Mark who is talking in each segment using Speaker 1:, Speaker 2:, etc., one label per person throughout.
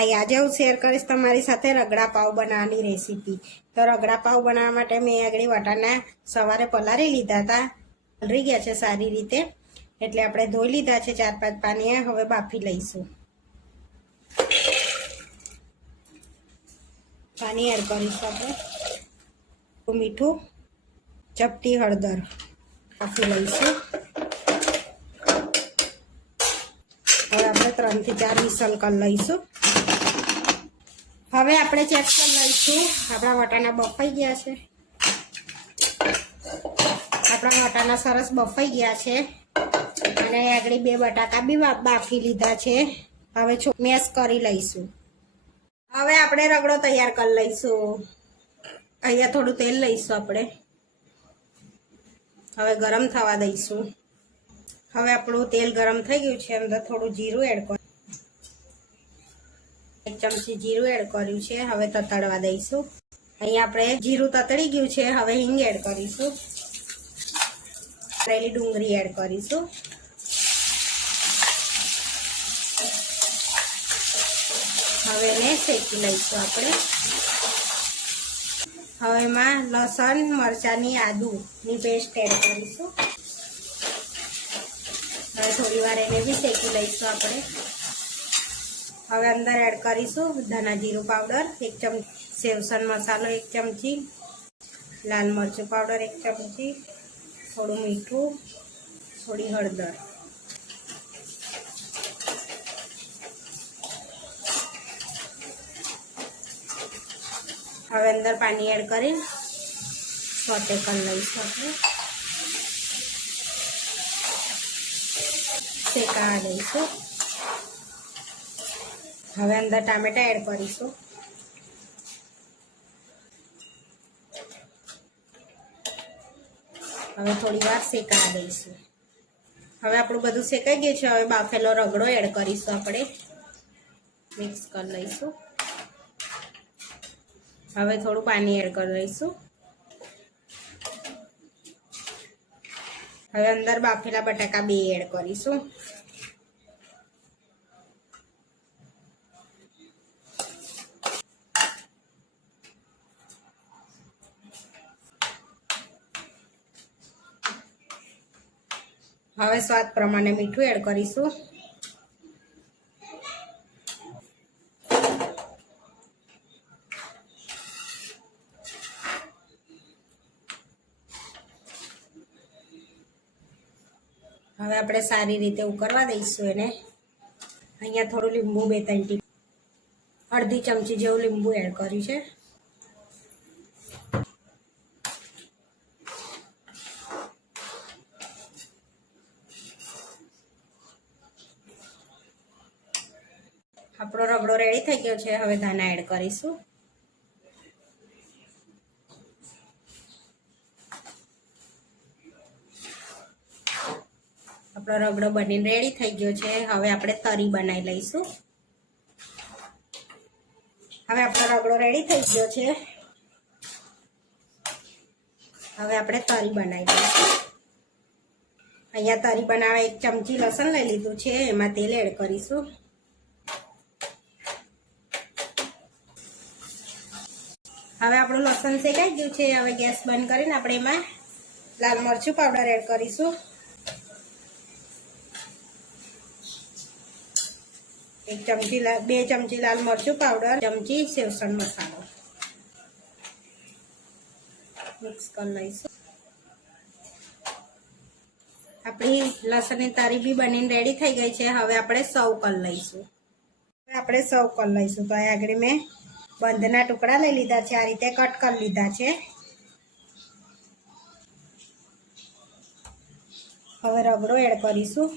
Speaker 1: હાય આજે હું શેર કરીશ તમારી સાથે રગડા પાવ બનાવવાની રેસીપી તો રગડા પાઉં બનાવવા માટે મેં આગળ વટાણા સવારે પલારી લીધા હતા. પલરી ગયા છે સારી રીતે. એટલે આપણે ધોઈ લીધા છે ચાર પાંચ પાણીએ હવે બાફી લઈશું. પાણી એડ કરીશું આપણે. મીઠું, ચપટી હળદર. બાફી લઈશું હવે આપણે ત્રણથી ચાર વિસલ કરી લઈશું. હવે આપણે ચેક કરી લઈશું. આપણા વટાણા બફાઈ ગયા છે. આપણા વટાણા સરસ બફાઈ ગયા છે. અને આગળ બે બટાકા બી બાફી લીધા છે. હવે મેશ કરી લઈશું. હવે આપણે રગડો તૈયાર કરી લઈશું. અહીંયા થોડું તેલ લઈશું આપણે. હવે ગરમ થવા દઈશું. હવે આપણું તેલ ગરમ થઈ ગયું છે, અંદર થોડું જીરું એડ કર એક ચમચી જીરું એડ કર્યું છે, હવે તતડવા દઈશું. અહીંયા આપણે જીરું તતડી ગયું છે, હવે હિંગ એડ કરીશું. રહેલી ડુંગળી એડ કરીશું. હવે એને શેકી લઈશું આપણે. હવે એમાં લસણ, મરચાંની આદુની પેસ્ટ એડ કરીશું. હવે થોડી વાર એને બી શેકી લઈશું આપણે. હવે અંદર એડ કરીશું ધના જીરું પાવડર, એક ચમચી સેવસન મસાલો એક ચમચી, લાલ મરચું પાવડર એક ચમચી, થોડું મીઠું, થોડી હળદર. હવે અંદર પાણી એડ કરી કરી લઈશું આપણે. શેકાવા દઈશું હવે અંદર ટામેટા એડ કરીશું. હવે થોડી વાર શેકાવા દઈશું હવે આપણું બધું શેકાઈ ગયું છે. હવે બાફેલો રગડો એડ કરીશું આપણે. મિક્સ કરી લઈશું. હવે થોડું પાણી એડ કરી લઈશું. હવે અંદર બાફેલા બટાકા બે એડ કરીશું. હવે સ્વાદ પ્રમાણે મીઠું એડ કરીશું. હવે આપણે સારી રીતે ઉકળવા દઈશું એને. અહીંયા થોડું લીંબુ, બે ત્રણ અડધી ચમચી જેવું લીંબુ એડ કર્યું છે. આપણો રગડો રેડી થઈ ગયો છે. હવે ધાના એડ કરીશું. આપણો રગડો બનીને રેડી થઈ ગયો છે. હવે આપણે તરી બનાવી લઈશું. હવે આપણો રગડો રેડી થઈ ગયો છે. હવે આપણે તરી બનાવી લઈશું. અહીંયા તરી બનાવવા એક ચમચી લસણ લઈ લીધું છે. એમાં તેલ એડ કરીશું. હવે આપણું લસણ શેકાઈ ગયું છે, હવે ગેસ બંધ કરીને આપણે એમાં લાલ મરચું પાવડર એડ કરીશું. એક ચમચી બે ચમચી લાલ મરચું પાવડર ચમચી સેવસણ મસાલો. મિક્સ કરી લઈશું. આપણી લસણની તારી બી બનીને રેડી થઈ ગઈ છે, હવે આપણે સર્વ કરી લઈશું. હવે આપણે સર્વ કરી લઈશું. તો આગળ મેં બંધના ટુકડા લઈ લીધા છે, આ રીતે કટ કરી લીધા છે. હવે રગડો એડ કરીશું.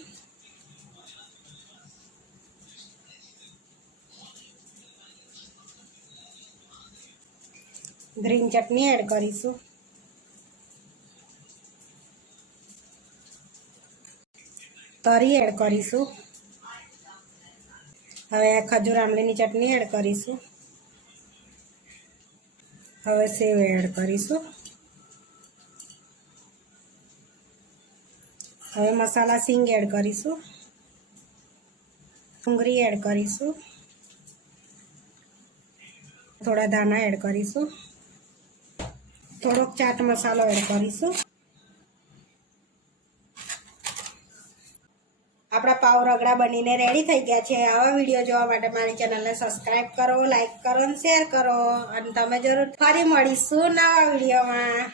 Speaker 1: ગ્રીન ચટણી એડ કરીશું. તરી એડ કરીશું. હવે ખજૂર આમલીની ચટણી એડ કરીશું. હવે સેવ એડ કરીશું. હવે મસાલા સિંગ એડ કરીશું. ડુંગળી એડ કરીશું. થોડા દાણા એડ કરીશું. થોડોક ચાટ મસાલો એડ કરીશું આપણા પાવ રગડા બનીને રેડી થઈ ગયા છે. આવા વીડિયો જોવા માટે મારી ચેનલને સબસ્ક્રાઇબ કરો લાઈક કરો અને શેર કરો. અને તમે જરૂર ફરી મળીશું નવા વિડીયોમાં